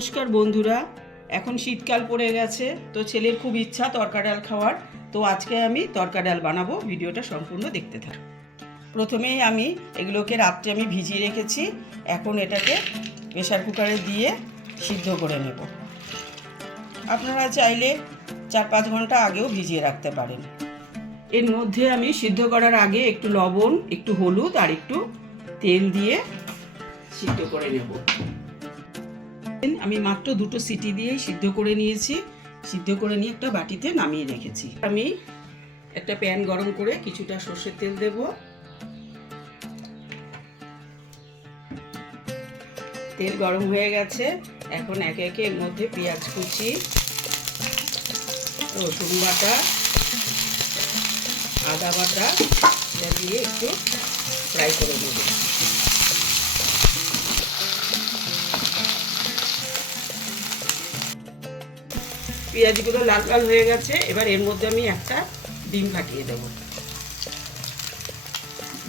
নমস্কার বন্ধুরা, এখন শীতকাল পড়ে গেছে, তো ছেলের খুব ইচ্ছা তরকা ডাল খাওয়ার। তো আজকে আমি তরকা ডাল বানাবো, ভিডিওটা সম্পূর্ণ দেখতে থাকুন। প্রথমেই আমি এগুলোকে রাত্রে আমি ভিজিয়ে রেখেছি। এখন এটাকে প্রেসার কুকারে দিয়ে সিদ্ধ করে নেব। আপনারা চাইলে 4-5 ঘন্টা আগেও ভিজিয়ে রাখতে পারেন। এর মধ্যে আমি সিদ্ধ করার আগে একটু লবণ, একটু হলুদ আর একটু তেল দিয়ে সিদ্ধ করে নেব। আমি মাত্র 2টো সিটি দিয়েই সিদ্ধ করে নিয়েছি। সিদ্ধ করে নিয়ে একটা বাটিতে নামিয়ে রেখেছি। আমি একটা প্যান গরম করে কিছুটা সর্ষের তেল দেব। তেল গরম হয়ে গেছে। এখন একে একে এর মধ্যে পেঁয়াজ কুচি, রসুন বাটা, আদা বাটা দিয়ে একটু ফ্রাই করে নেব। পেঁয়াজগুলো লাল লাল হয়ে গেছে। এবার এর মধ্যে আমি একটা ডিম ফাটিয়ে দেব।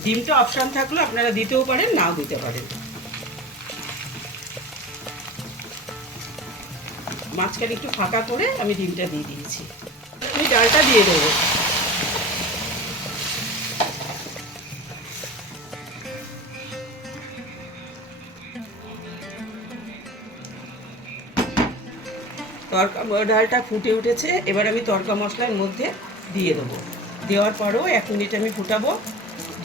ডিমটা অপশন থাকলে আপনারা দিতেও পারেন, নাও দিতে পারেন। মাঝখানে একটু ফাঁকা করে আমি ডিমটা দিয়ে দিয়েছি। আমি ডালটা দিয়ে দেবো। ডালটা ফুটে উঠেছে। এবার আমি তড়কা মশলার মধ্যে দিয়ে দেবো। দেওয়ার পরও 1 মিনিট আমি ফুটাবো।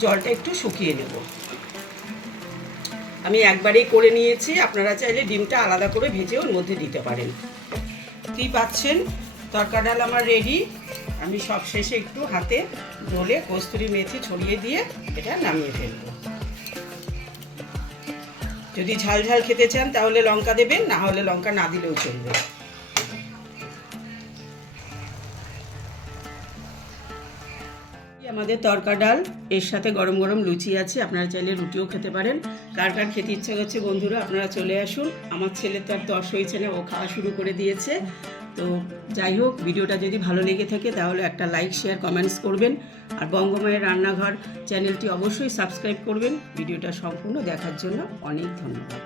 জলটা একটু শুকিয়ে নেব। আমি একবারেই করে নিয়েছি। আপনারা চাইলে ডিমটা আলাদা করে ভেজেও ওর মধ্যে দিতে পারেন। দেখতেই পাচ্ছেন তড়কা ডাল আমার রেডি। আমি সব শেষে একটু হাতে ডলে কস্তুরি মেথি ছড়িয়ে দিয়ে এটা নামিয়ে ফেলব। যদি ঝাল ঝাল খেতে চান তাহলে লঙ্কা দেবেন, না হলে লঙ্কা না দিলেও চলবে। আমাদের তড়কা ডাল, এর সাথে গরম গরম লুচি আছে। আপনারা চাইলে রুটিও খেতে পারেন। কার কার খেতে ইচ্ছা করছে বন্ধুরা আপনারা চলে আসুন। আমার ছেলে তো আর তর্স হয়েছে না, ও খাওয়া শুরু করে দিয়েছে। তো যাই হোক, ভিডিওটা যদি ভালো লেগে থাকে তাহলে একটা লাইক, শেয়ার, কমেন্টস করবেন। আর বঙ্গমায়ের রান্নাঘর চ্যানেলটি অবশ্যই সাবস্ক্রাইব করবেন। ভিডিওটা সম্পূর্ণ দেখার জন্য অনেক ধন্যবাদ।